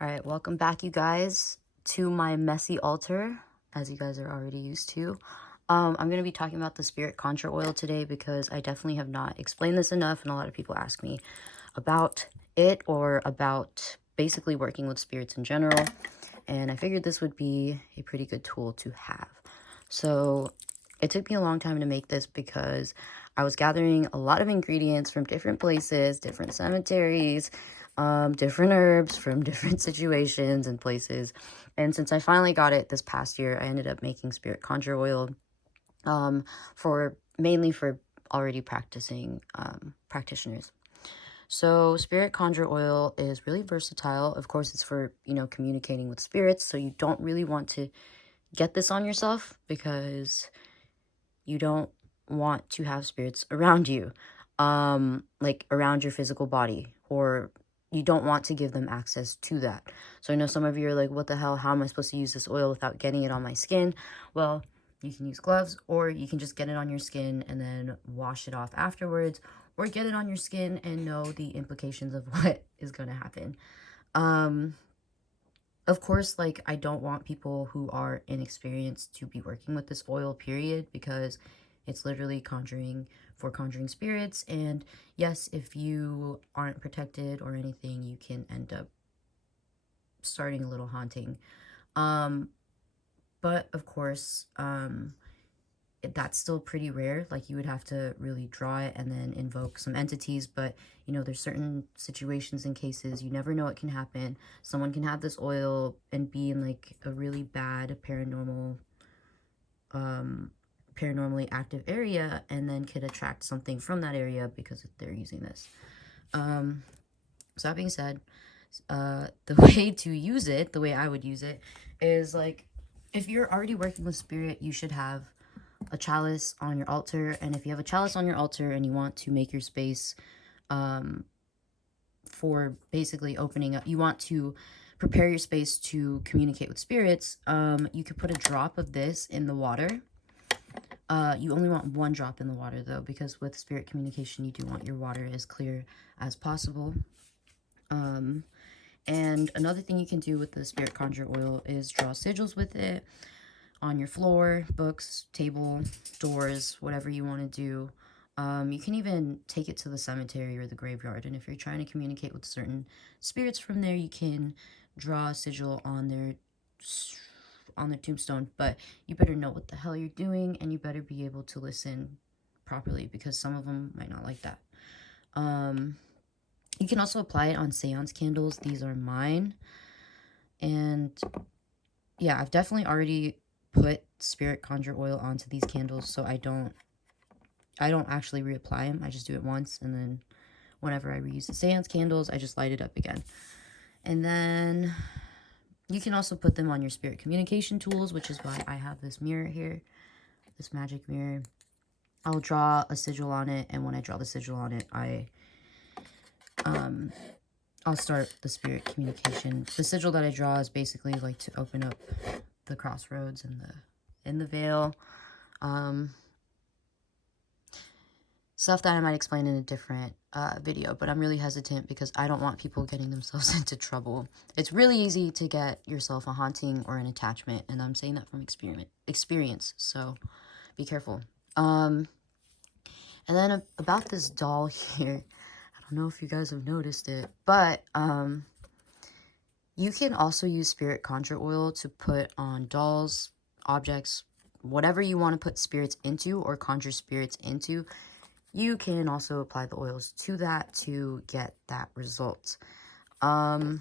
All right, welcome back, you guys, to my messy altar, as you guys are already used to. I'm going to be talking about the spirit conjure oil today because I definitely have not explained this enough, and a lot of people ask me about it or about basically working with spirits in general, and I figured this would be a pretty good tool to have. So it took me a long time to make this because I was gathering a lot of ingredients from different places, different cemeteries, different herbs from different situations and places. And since I finally got it this past year, I ended up making spirit conjure oil mainly for already practicing practitioners. So spirit conjure oil is really versatile. Of course, it's for, communicating with spirits. So you don't really want to get this on yourself because you don't want to have spirits around you, like around your physical body, or you don't want to give them access to that. So I know some of you are like, what the hell, how am I supposed to use this oil without getting it on my skin? Well, you can use gloves, or you can just get it on your skin and then wash it off afterwards, or get it on your skin and know the implications of what is going to happen. Of course, like, I don't want people who are inexperienced to be working with this oil, period, because it's literally conjuring for conjuring spirits. And yes, if you aren't protected or anything, you can end up starting a little haunting. But of course, that's still pretty rare. Like, you would have to really draw it and then invoke some entities. But there's certain situations and cases you never know what can happen. Someone can have this oil and be in like a really bad paranormally active area, and then could attract something from that area because they're using this. So that being said, the way to use it, the way I would use it, is like, if you're already working with spirit, you should have a chalice on your altar. And if you have a chalice on your altar and you want to make your space for basically opening up, you want to prepare your space to communicate with spirits, you could put a drop of this in the water. You only want one drop in the water, though, because with spirit communication, you do want your water as clear as possible. And another thing you can do with the spirit conjure oil is draw sigils with it on your floor, books, table, doors, whatever you want to do. You can even take it to the cemetery or the graveyard, and if you're trying to communicate with certain spirits from there, you can draw a sigil on their tombstone. But you better know what the hell you're doing, and you better be able to listen properly, because some of them might not like that. You can also apply it on seance candles. These are mine. And yeah, I've definitely already put spirit conjure oil onto these candles, so I don't actually reapply them. I just do it once, and then whenever I reuse the seance candles, I just light it up again. And then you can also put them on your spirit communication tools, which is why I have this mirror here, this magic mirror. I'll draw a sigil on it, and when I draw the sigil on it, I'll start the spirit communication. The sigil that I draw is basically like to open up the crossroads and the veil. Stuff that I might explain in a different video, but I'm really hesitant because I don't want people getting themselves into trouble. It's really easy to get yourself a haunting or an attachment, and I'm saying that from experience, so be careful. And then about this doll here, I don't know if you guys have noticed it, but you can also use spirit conjure oil to put on dolls, objects, whatever you want to put spirits into or conjure spirits into. You can also apply the oils to that to get that result. Of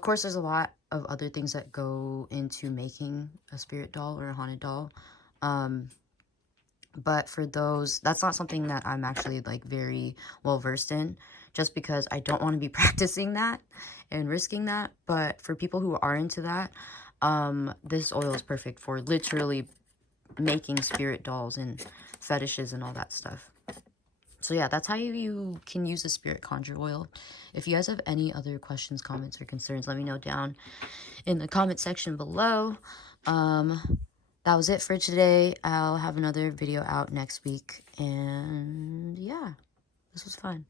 course, there's a lot of other things that go into making a spirit doll or a haunted doll. But for those, that's not something that I'm actually like very well versed in, just because I don't want to be practicing that and risking that. But for people who are into that, this oil is perfect for literally making spirit dolls and fetishes and all that stuff. So yeah, that's how you can use the spirit conjure oil. If you guys have any other questions, comments, or concerns, let me know down in the comment section below. That was it for today. I'll have another video out next week, and yeah, this was fun.